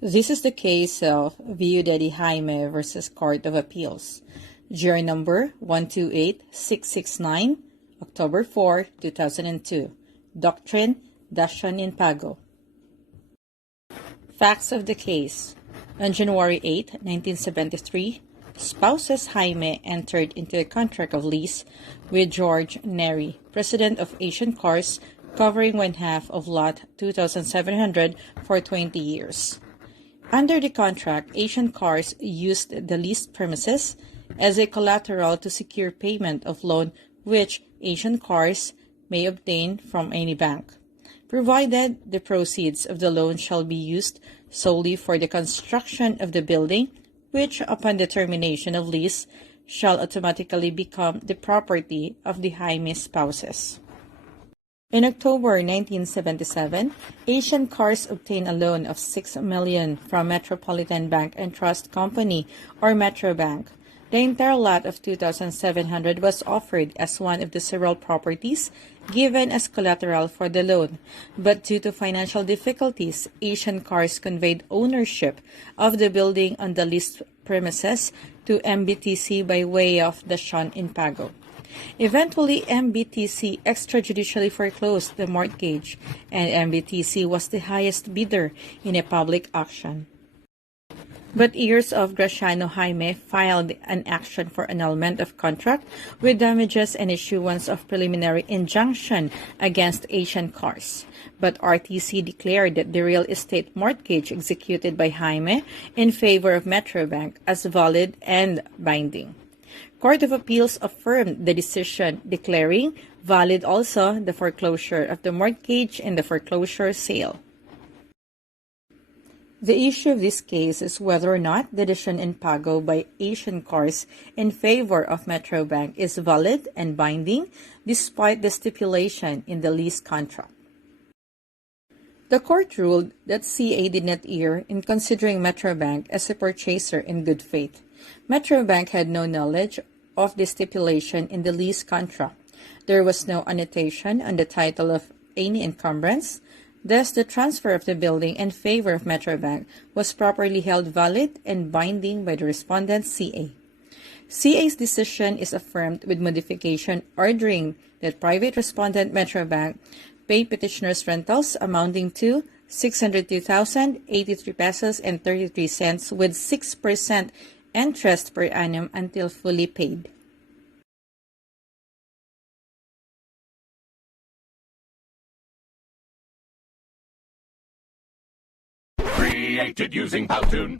This is the case of Viudedi Jaime versus Court of Appeals. Jury number 128669, October 4, 2002. Doctrine, Dacian in Pago. Facts of the case. On January 8, 1973, spouses Jaime entered into a contract of lease with George Neri, president of Asian Cars, covering one half of lot 2,700 for 20 years. Under the contract, Asian Cars used the leased premises as a collateral to secure payment of loan which Asian Cars may obtain from any bank, provided the proceeds of the loan shall be used solely for the construction of the building, which, upon the termination of lease, shall automatically become the property of the Jaime spouses. In October 1977, Asian Cars obtained a loan of $6 million from Metropolitan Bank and Trust Company, or Metrobank. The entire lot of 2,700 was offered as one of the several properties given as collateral for the loan, but due to financial difficulties, Asian Cars conveyed ownership of the building on the leased premises to MBTC by way of Dacian in Pago. Eventually, MBTC extrajudicially foreclosed the mortgage, and MBTC was the highest bidder in a public auction. But heirs of Graciano Jaime filed an action for annulment of contract with damages and issuance of preliminary injunction against Asian Cars. But RTC declared that the real estate mortgage executed by Jaime in favor of Metrobank as valid and binding. Court of Appeals affirmed the decision, declaring valid also the foreclosure of the mortgage and the foreclosure sale. The issue of this case is whether or not the decision in Pago by Asian Cars in favor of Metrobank is valid and binding despite the stipulation in the lease contract. The court ruled that CA did not err in considering Metrobank as a purchaser in good faith. Metrobank had no knowledge of the stipulation in the lease contract. There was no annotation on the title of any encumbrance. Thus, the transfer of the building in favor of Metrobank was properly held valid and binding by the respondent CA. CA's decision is affirmed with modification ordering that private respondent Metrobank pay petitioners rentals amounting to 602,083 pesos and 33 cents with 6% interest per annum until fully paid. Created using Powtoon.